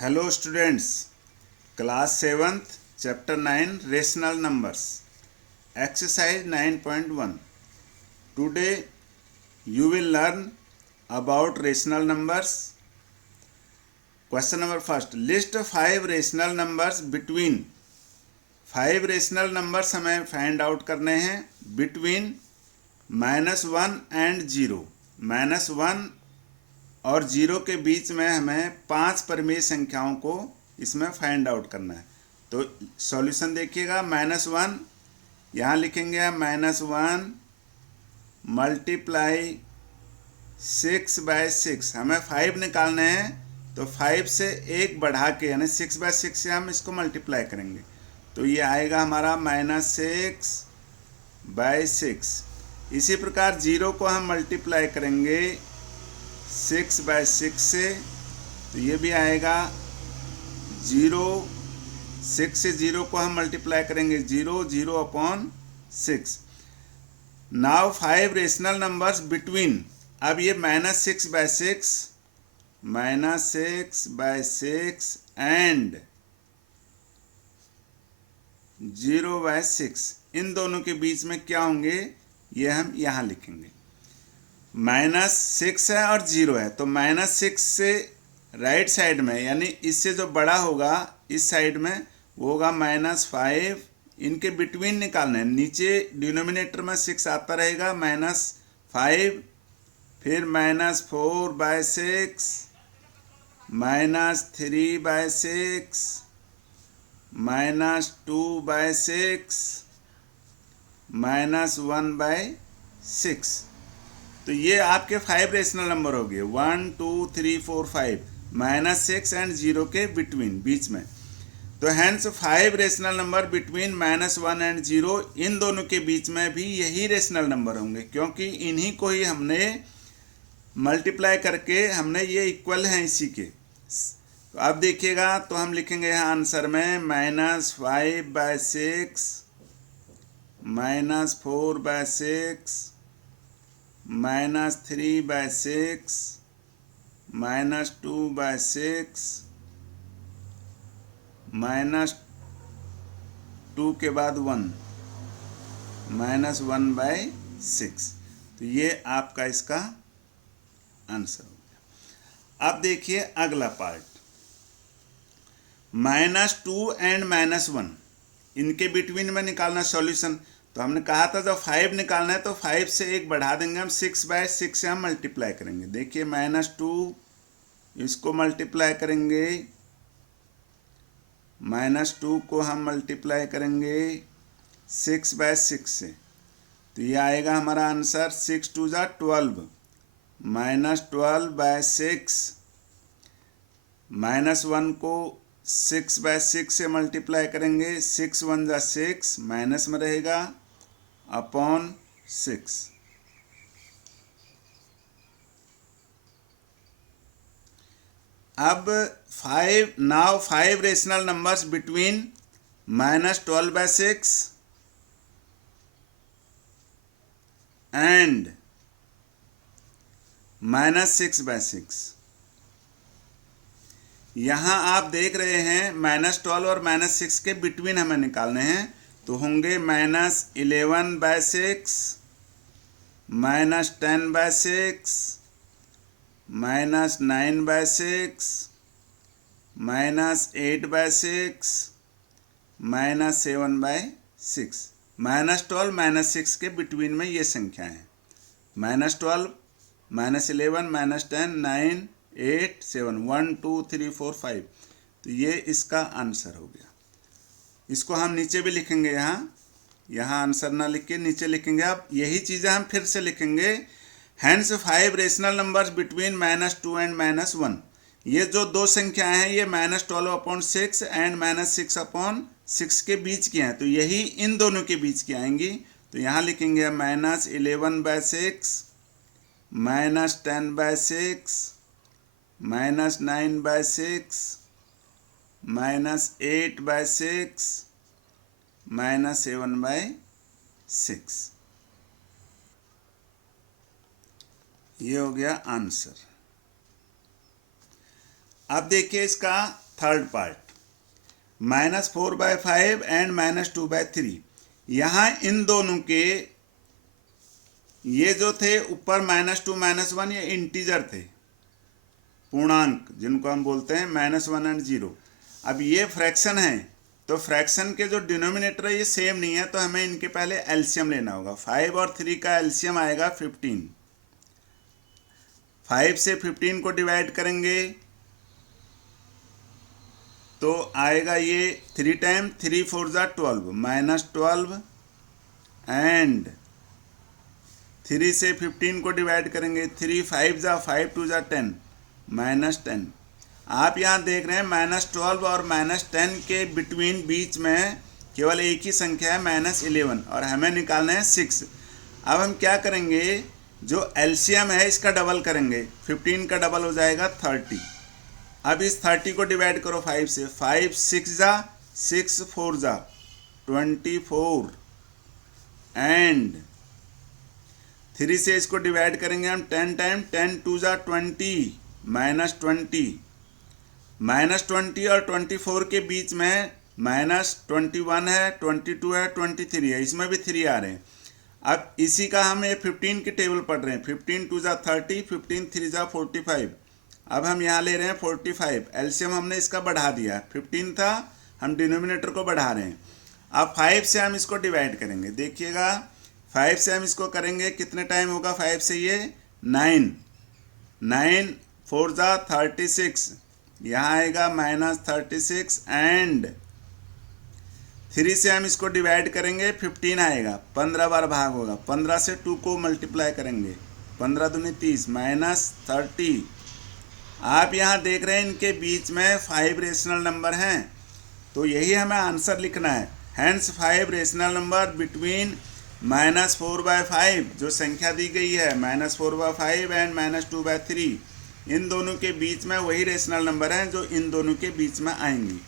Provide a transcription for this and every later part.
Hello students, class 7th, chapter 9, rational numbers, exercise 9.1. Today you will learn about rational numbers. Question number first, list 5 rational numbers between 5 rational numbers हमें find out करने हैं between -1 and 0. -1 और 0 के बीच में हमें 5 परिमेय संख्याओं को इसमें फाइंड आउट करना है। तो सॉल्यूशन देखिएगा, -1 यहाँ लिखेंगे हम -1 मल्टीप्लाई 6/6। हमें 5 निकालने हैं तो 5 से 1 बढ़ा के यानी 6/6 से हम इसको मल्टीप्लाई करेंगे तो ये आएगा हमारा -6/6। इसी प्रकार 0 को हम मल्टीप्लाई करेंगे 6/6 से तो ये भी आएगा 0। 6 से 0 को हम मल्टीप्लाई करेंगे 0/6। नाउ 5 रेशनल नंबर्स बिटवीन, अब ये -6/6 एंड 0/6 इन दोनों के बीच में क्या होंगे ये हम यहाँ लिखेंगे। -6 है और 0 है तो -6 से राइट साइड में यानी इससे जो बड़ा होगा इस साइड में वो होगा -5। इनके बिटवीन निकालना है, नीचे डिनोमिनेटर में 6 आता रहेगा -5, फिर -4/6, -3/6, -2/6, -1/6। तो ये आपके 5 रेशनल नंबर हो गए 1 2 3 4 5 -6 एंड 0 के बीच में। तो hence 5 rational number between -1 and 0 इन दोनों के बीच में भी यही रेशनल नंबर होंगे क्योंकि इन्हीं को ही हमने मल्टीप्लाई करके हमने ये इक्वल हैं इसी के। तो अब देखिएगा तो हम लिखेंगे यहाँ आंसर में -5/6 -4/6 -3/6 -2/6 -2 के बाद 1 -1/6। तो ये आपका इसका आंसर हो गया। अब देखिए अगला पार्ट, -2 एंड -1 इनके बिटवीन में निकालना सॉल्यूशन। तो हमने कहा था जब 5 निकालना है तो 5 से 1 बढ़ा देंगे हम 6/6 से हम मल्टीप्लाई करेंगे। देखिए -2 इसको मल्टीप्लाई करेंगे, -2 को हम मल्टीप्लाई करेंगे 6/6 से तो ये आएगा हमारा आंसर 6 2 = 12 -12/6। -1 को 6/6 से मल्टीप्लाई करेंगे 6 1 = 6 माइनस में रहेगा अपॉन 6। अब 5 रेशनल नंबर्स बिटवीन -12/6 एंड -6/6। यहाँ आप देख रहे हैं -12 और -6 के बिटवीन हमें निकालने हैं तो होंगे -11/6 -10/6 -9/6 -8/6 -7/6। -12 -6 के बिटवीन में ये संख्या है, -12 -11 -10 9 8 7 1 2 3 4 5। तो ये इसका आंसर हो गया। इसको हम नीचे भी लिखेंगे, यहाँ आंसर ना लिख के नीचे लिखेंगे। अब यही चीज़ें हम फिर से लिखेंगे, hence 5 rational numbers between -2 and -1। ये जो दो संख्याएं हैं ये -12/6 एंड -6/6 के बीच की हैं तो यही इन दोनों के बीच की आएंगी। तो यहाँ लिखेंगे -11/6 -10/6 -9/6 -8/6 -7/6। ये हो गया आंसर। अब देखिए इसका थर्ड पार्ट, -4/5 एंड -2/3। यहाँ इन दोनों के ये जो थे ऊपर -2 -1 ये इंटीजर थे, पूर्णांक जिनको हम बोलते हैं -1 एंड 0। अब ये फ्रैक्शन है, तो फ्रैक्शन के जो डिनोमिनेटर है ये सेम नहीं है, तो हमें इनके पहले एलसीएम लेना होगा। 5 और 3 का एलसीएम आएगा 15। 5 से 15 को डिवाइड करेंगे तो आएगा ये 3 टाइम 3 4 जा 12 -12 एंड 3 से 15 को डिवाइड करेंगे 3 5 जा 5 2 जा 10 -10। आप यहाँ देख रहे हैं -12 और -10 के बिटवीन बीच में केवल एक ही संख्या है -11 और हमें निकालना है 6। अब हम क्या करेंगे, जो एलसीएम है इसका डबल करेंगे, 15 का डबल हो जाएगा 30। अब इस 30 को डिवाइड करो 5 से, 5 6 जा 6 4 जा 24 एंड 3 से इसको डिवाइड करेंगे हम 10 टाइम 10 2 जा 20 -20 और 24 के बीच में -21 है, 22 है, 23 है, इसमें भी 3 आ रहे हैं। अब इसी का हम ये 15 की टेबल पढ़ रहे हैं, 15 2 जा 30, 15 3 जा 45। अब हम यहाँ ले रहे हैं 45, एलसीएम हमने इसका बढ़ा दिया, 15 था, हम डिनोमिनेटर को बढ़ा रहे हैं। अब 5 से हम इसको डिवाइड करेंगे, देखिएगा 5 से हम इसको करेंगे, कितने टाइम होगा 5 से ये 9 4 जा 36, यहाँ आएगा -36 एंड 3 से हम इसको डिवाइड करेंगे 15 आएगा, 15 बार भाग होगा, 15 से 2 को मल्टीप्लाई करेंगे, 15 दूनी 30 -30। आप यहाँ देख रहे हैं इनके बीच में 5 रेशनल नंबर हैं, तो यही हमें आंसर लिखना है। हैंस 5 रेशनल नंबर बिटवीन -4/5 जो संख्या दी गई है -4/5 एंड -2/3, इन दोनों के बीच में वही रेशनल नंबर हैं जो इन दोनों के बीच में आएंगी।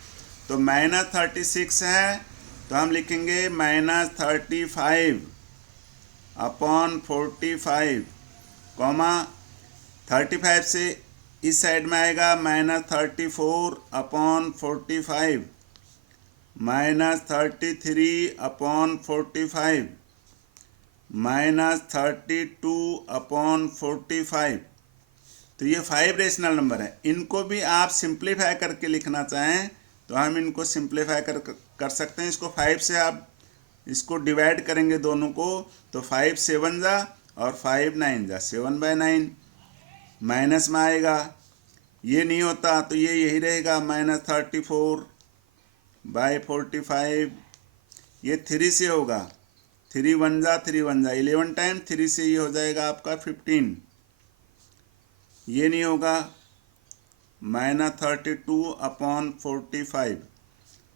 तो -36 है, तो हम लिखेंगे -35/45 कॉमा 35 से इस साइड में आएगा -34/45 -33/45 -32/45। तो ये 5 रेशनल नंबर है। इनको भी आप सिंप्लीफाई करके लिखना चाहें तो हम इनको सिंप्लीफाई कर सकते हैं। इसको 5 से आप इसको डिवाइड करेंगे दोनों को, तो 5 7 जा और 5 9 जा 7/9, माइनस में आएगा, ये नहीं होता तो ये यही रहेगा -34/45। ये 3 से होगा, 3 1 जा 3 1 जा 11 टाइम 3 से ये हो जाएगा आपका 15, ये नहीं होगा -32/45।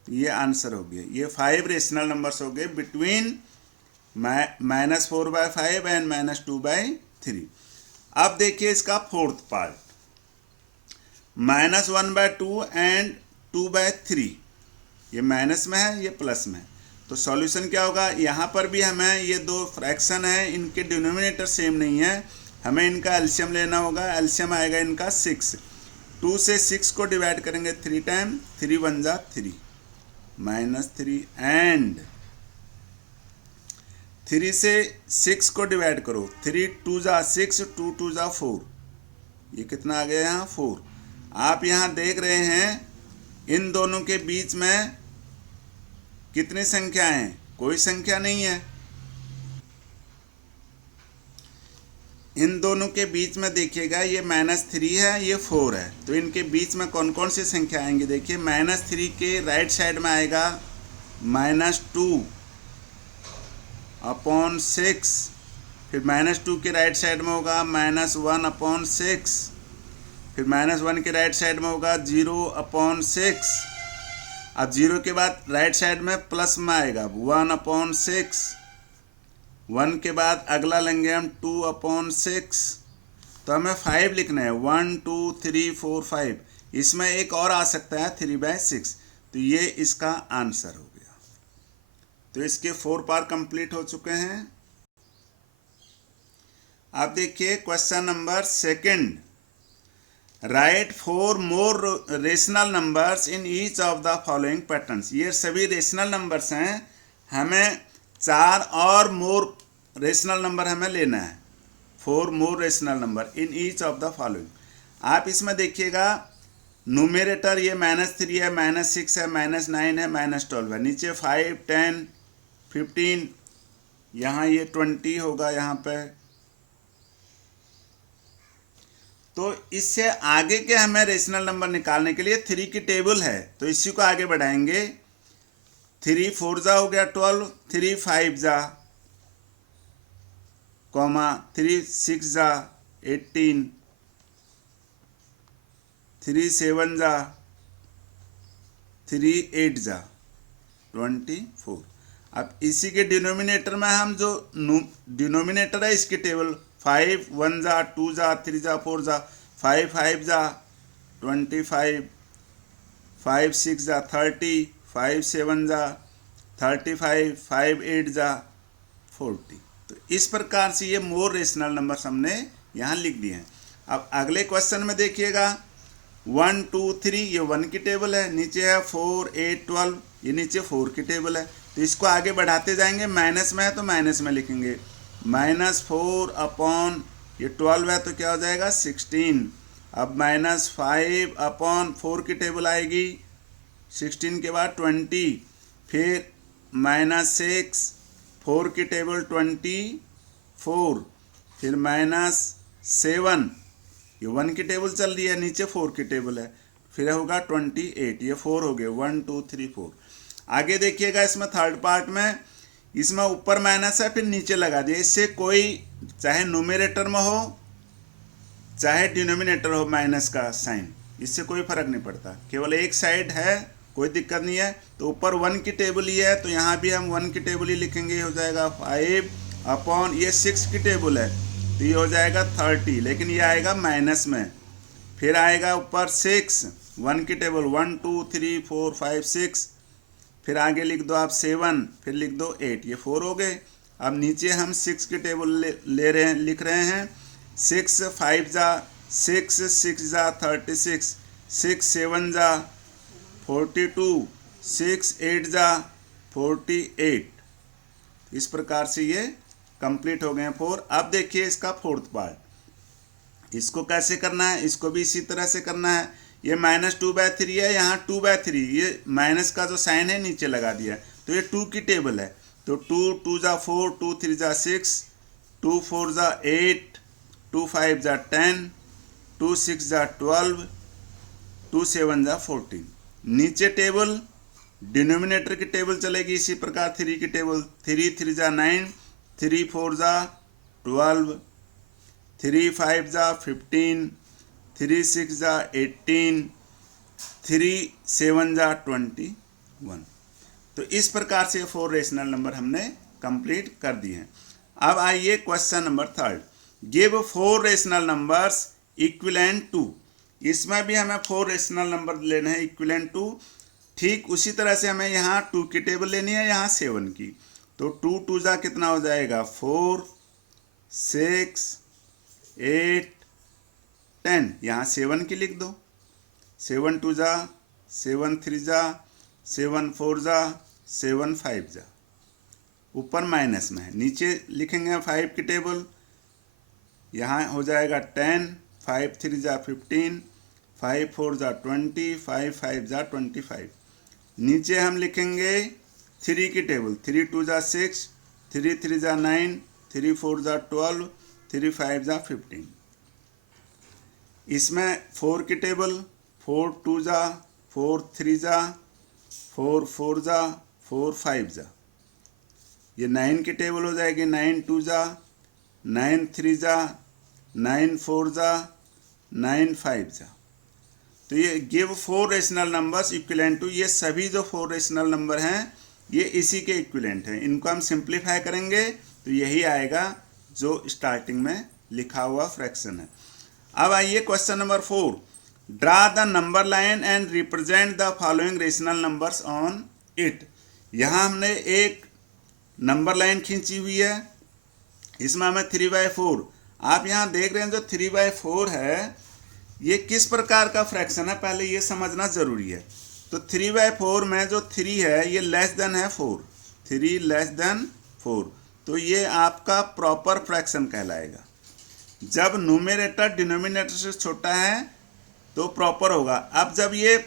ये आंसर हो गया। ये 5 रेशनल नंबर्स हो गए बिटवीन -4/5 एंड -2/3। अब देखिए इसका फोर्थ पार्ट, -1/2 एंड 2/3। ये माइनस में है, ये प्लस में है, तो सॉल्यूशन क्या होगा। यहाँ पर भी हमें ये दो फ्रैक्शन है, इनके डिनोमिनेटर सेम नहीं है, हमें इनका एलसीएम लेना होगा। एलसीएम आएगा इनका 6। 2 से 6 को डिवाइड करेंगे 3 टाइम, 3 1 जा 3 -3 एंड 3 से 6 को डिवाइड करो, 3 2 जा 6, 2 2 जा 4, ये कितना आ गया यहाँ 4। आप यहाँ देख रहे हैं इन दोनों के बीच में कितनी संख्या हैं, कोई संख्या नहीं है। इन दोनों के बीच में देखिएगा ये -3 है, ये 4 है, तो इनके बीच में कौन कौन सी संख्या आएंगी। देखिए -3 के राइट साइड में आएगा -2/6, फिर -2 के राइट साइड में होगा -1/6, फिर -1 के राइट साइड में होगा 0/6। अब 0 के बाद राइट साइड में प्लस में आएगा 1/6, 1 के बाद अगला लेंगे हम 2/6। तो हमें 5 लिखना है, 1 2 3 4 5। इसमें एक और आ सकता है 3/6, तो ये इसका आंसर हो गया। तो इसके 4 पार्ट कंप्लीट हो चुके हैं। अब देखिए question number 2। Right 4 more rational numbers in each of the following patterns. ये सभी रेशनल नंबर्स हैं, हमें 4 और मोर रेशनल नंबर हमें लेना है। 4 more rational number in each of the following. आप इसमें देखिएगा न्यूमेरेटर ये -3 है, -6 है, -9 है, -12 है। नीचे 5, 10, 15, यहाँ ये 20 होगा यहाँ पे। तो इससे आगे के हमें रेशनल नंबर निकालने के लिए 3 की टेबल है, तो इसी को आगे बढ़ाएंगे। 3 4 जा हो गया 12, 3 5 जा, कॉमा 3 6 जा 18, 3 7 जा, 3 8 जा 24। अब इसी के डिनोमिनेटर में हम जो डिनोमिनेटर है इसकी टेबल 5 1 जा, 2 जा, 3 जा, 4 जा, 5 5 जा 25, 5 6 जा 30, 5 7 जा 35, 5 8 जा 40। तो इस प्रकार से ये मोर रेशनल नंबर्स हमने यहाँ लिख दिए हैं। अब अगले क्वेश्चन में देखिएगा 1 2 3 ये 1 की टेबल है, नीचे है 4 8 12 ये नीचे 4 की टेबल है। तो इसको आगे बढ़ाते जाएंगे, माइनस में है तो माइनस में लिखेंगे, -4 अपॉन ये 12 है तो क्या हो जाएगा 16। अब -5 अपॉन 4 की टेबल आएगी, 16 के बाद 20, फिर -6 4 की टेबल 24, फिर -7 ये 1 की टेबल चल रही है, नीचे 4 की टेबल है, फिर होगा 28, ये 4 हो गए 1 2 3 4। आगे देखिएगा इसमें थर्ड पार्ट में, इसमें ऊपर माइनस है फिर नीचे लगा दिया। इससे कोई चाहे न्यूमेरेटर में हो चाहे डिनोमिनेटर हो माइनस का साइन, इससे कोई फर्क नहीं पड़ता, केवल एक साइड है, कोई दिक्कत नहीं है। तो ऊपर 1 की टेबल ही है तो यहाँ भी हम 1 की टेबल ही लिखेंगे, हो जाएगा 5 अपॉन ये 6 की टेबल है तो ये हो जाएगा 30, लेकिन ये आएगा माइनस में। फिर आएगा ऊपर 6 1 की टेबल 1 2 3 4 5 6, फिर आगे लिख दो आप 7, फिर लिख दो 8, ये 4 हो गए। अब नीचे हम 6 की टेबल ले रहे हैं, लिख रहे हैं 6 5 जा 6 6 जा 36, 6 7 जा 42, 6 8 जा 48। इस प्रकार से ये कंप्लीट हो गए 4। अब देखिए इसका फोर्थ पार्ट, इसको कैसे करना है, इसको भी इसी तरह से करना है। ये -2/3 है, यहाँ 2/3, ये माइनस का जो साइन है नीचे लगा दिया, तो ये 2 की टेबल है। तो 2 2 जा 4, 2 3 जा 6, 2 4 जा 8, 2 5 जा 10, 2 6 जा 12, 2 7 जा 14। नीचे टेबल डिनोमिनेटर की टेबल चलेगी इसी प्रकार, 3 की टेबल 3 3 जा 9, 3 4 जा 12, 3 5 जा 15, 3 6 जा 18, 3 7 जा 21। तो इस प्रकार से 4 रेशनल नंबर हमने कंप्लीट कर दिए हैं। अब आइए question number 3, give 4 rational numbers equivalent to. इसमें भी हमें 4 रेशनल नंबर लेने हैं इक्विवेलेंट टू। ठीक उसी तरह से हमें यहाँ 2 की टेबल लेनी है, यहाँ 7 की। तो 2 2 जा कितना हो जाएगा 4 6 8 10, यहाँ 7 की लिख दो, 7 2 जा 7 3 जा 7 4 जा 7 5 जा, ऊपर माइनस में है, नीचे लिखेंगे 5 की टेबल, यहाँ हो जाएगा 10, 5 3 जा 15, 5 4 जा 20, 5 5 जा 25। नीचे हम लिखेंगे 3 की टेबल, 3 2 जा 6, 3 3 जा 9, 3 4 जा 12, 3 5 जा 15। इसमें 4 की टेबल, 4 2 जा 4 3 जा 4 4 जा 4 5 जा। ये 9 की टेबल हो जाएगी, 9 2 जा 9 3 जा 9 4 जा 9 5 जा। तो ये give 4 rational numbers equivalent to, ये सभी जो 4 रेशनल नंबर हैं ये इसी के इक्विवेलेंट हैं। इनको हम सिंप्लीफाई करेंगे तो यही आएगा जो स्टार्टिंग में लिखा हुआ फ्रैक्शन है। अब आइए question number 4, draw the number line and represent the following rational numbers on it. यहाँ हमने एक नंबर लाइन खींची हुई है, इसमें हमें 3/4, आप यहाँ देख रहे हैं जो 3/4 है ये किस प्रकार का फ्रैक्शन है पहले ये समझना ज़रूरी है। तो 3/4 में जो 3 है ये लेस देन है 4, 3 लेस देन 4, तो ये आपका प्रॉपर फ्रैक्शन कहलाएगा। जब न्यूमरेटर डिनोमिनेटर से छोटा है तो प्रॉपर होगा। अब जब ये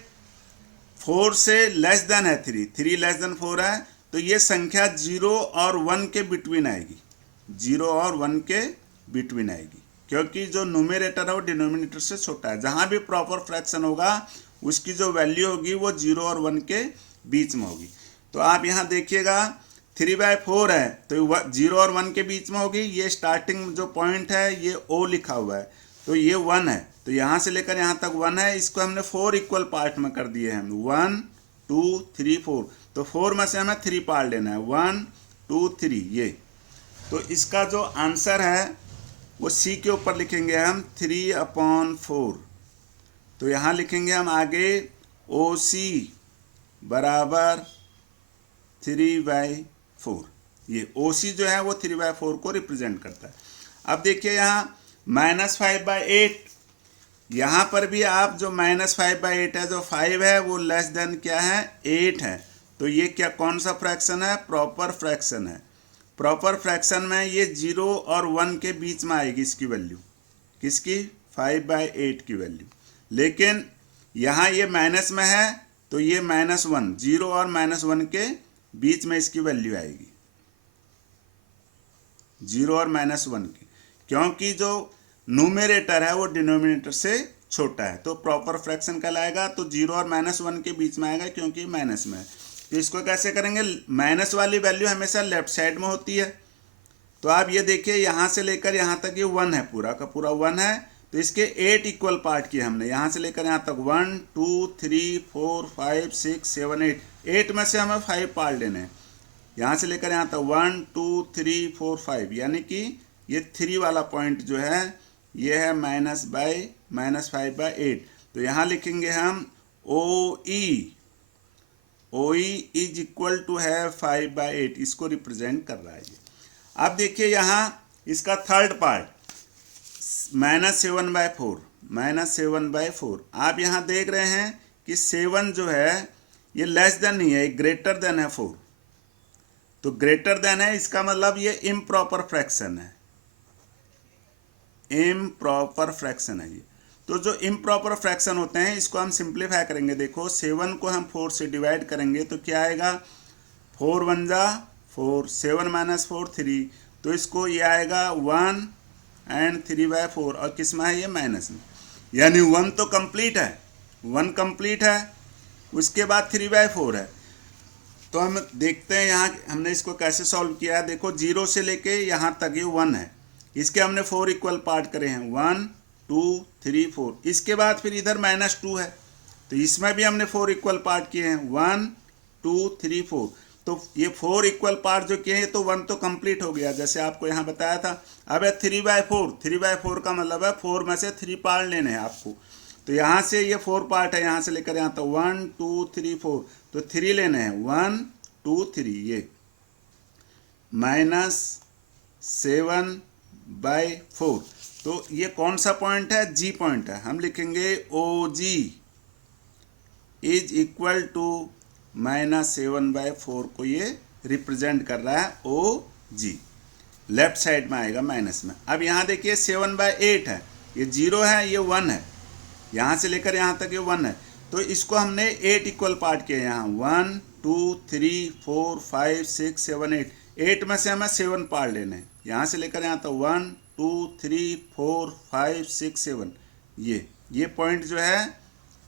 4 से लेस देन है 3 लेस देन 4 है तो ये संख्या 0 और 1 के बिटवीन आएगी, 0 और 1 के बिटवीन आएगी, क्योंकि जो न्यूमरेटर है वो डिनोमिनेटर से छोटा है। जहाँ भी प्रॉपर फ्रैक्शन होगा उसकी जो वैल्यू होगी वो 0 और 1 के बीच में होगी। तो आप यहाँ देखिएगा 3/4 है तो 0 और 1 के बीच में होगी। ये स्टार्टिंग जो पॉइंट है ये O लिखा हुआ है तो ये 1 है, तो यहाँ से लेकर यहाँ तक 1 है। इसको हमने 4 इक्वल पार्ट में कर दिए हैं, 1 2 3 4, तो 4 में से हमें 3 पार्ट लेना है, 1 2 3 ये। तो इसका जो आंसर है वो C के ऊपर लिखेंगे हम 3/4। तो यहाँ लिखेंगे हम आगे OC बराबर 3/4। ये OC जो है वो 3/4 को रिप्रेजेंट करता है। अब देखिए यहाँ -5/8, यहाँ पर भी आप जो -5/8 है, जो 5 है वो लेस देन क्या है 8 है, तो ये क्या कौन सा फ्रैक्शन है, प्रॉपर फ्रैक्शन है। प्रॉपर फ्रैक्शन में ये 0 और 1 के बीच में आएगी इसकी वैल्यू, किसकी 5/8 की वैल्यू। लेकिन यहाँ ये माइनस में है तो ये -1, 0 और -1 के बीच में इसकी वैल्यू आएगी, 0 और -1 की, क्योंकि जो न्यूमरेटर है वो डिनोमिनेटर से छोटा है तो प्रॉपर फ्रैक्शन कहलाएगा। तो 0 और -1 के बीच में आएगा क्योंकि माइनस में है। तो इसको कैसे करेंगे, माइनस वाली वैल्यू हमेशा लेफ्ट साइड में होती है। तो आप ये देखिए यहाँ से लेकर यहाँ तक ये 1 है, पूरा का पूरा 1 है, तो इसके 8 इक्वल पार्ट किए हमने, यहाँ से लेकर यहाँ तक 1 2 3 4 5 6 7 8, 8 में से हमें 5 पार्ट लेने हैं। यहाँ से लेकर यहाँ तक 1 2 3 4 5, यानी कि ये 3 वाला पॉइंट जो है ये है -5/8। तो यहाँ लिखेंगे हम OE इज इक्वल टू है 5/8, इसको रिप्रेजेंट कर रहा है ये। अब देखिए यहाँ इसका थर्ड पार्ट -7/4, आप यहाँ देख रहे हैं कि 7 जो है ये लेस देन नहीं है, ग्रेटर देन है 4, तो ग्रेटर देन है इसका मतलब ये इम्प्रॉपर फ्रैक्शन है, इम्प्रॉपर फ्रैक्शन है ये। तो जो इम्प्रॉपर फ्रैक्शन होते हैं इसको हम सिंप्लीफाई करेंगे। देखो 7 को हम 4 से डिवाइड करेंगे तो क्या आएगा, 4 1 जा 4, 7 - 4 3, तो इसको ये आएगा 1 एंड 3/4, और किस में है ये माइनस में, यानी 1 तो कंप्लीट है, 1 कंप्लीट है, उसके बाद 3/4 है। तो हम देखते हैं यहाँ हमने इसको कैसे सॉल्व किया है। देखो 0 से लेके यहाँ तक ये 1 है, इसके हमने 4 इक्वल पार्ट करे हैं, 1 2 3 4, इसके बाद फिर इधर -2 है तो इसमें भी हमने 4 इक्वल पार्ट किए हैं, 1 2 3 4, तो ये 4 इक्वल पार्ट जो किए हैं तो 1 तो कंप्लीट हो गया जैसे आपको यहाँ बताया था। अब है 3/4 का मतलब है 4 में से 3 पार्ट लेने हैं आपको, तो यहाँ से ये 4 पार्ट है, यहाँ से लेकर यहाँ तक 1 2 3 4, तो 3 लेने हैं, 1 2 3, ये -7/4, तो ये कौन सा पॉइंट है, जी पॉइंट है। हम लिखेंगे OG इज इक्वल टू -7/4 को ये रिप्रेजेंट कर रहा है, OG लेफ्ट साइड में आएगा माइनस में। अब यहाँ देखिए 7/8 है, ये 0 है, ये 1 है, यहाँ से लेकर यहाँ तक ये 1 है, तो इसको हमने 8 इक्वल पार्ट किए यहाँ, 1 2 3 4 5 6 7 8, 8 में से हमें 7 पार्ट लेने हैं, यहाँ से लेकर यहाँ तक 1 2 3 4 5 6 7, ये पॉइंट जो है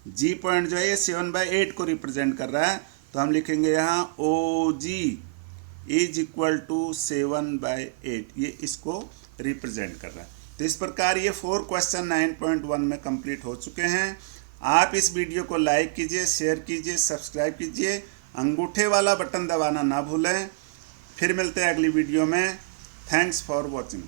जी पॉइंट जो है ये 7/8 को रिप्रेजेंट कर रहा है। तो हम लिखेंगे यहाँ OG इज इक्वल टू 7/8, ये इसको रिप्रेजेंट कर रहा है। तो इस प्रकार ये 4 क्वेश्चन 9.1 में कंप्लीट हो चुके हैं। आप इस वीडियो को लाइक कीजिए, शेयर कीजिए, सब्सक्राइब कीजिए, अंगूठे वाला बटन दबाना ना भूलें। फिर मिलते हैं अगली वीडियो में। Thanks for watching.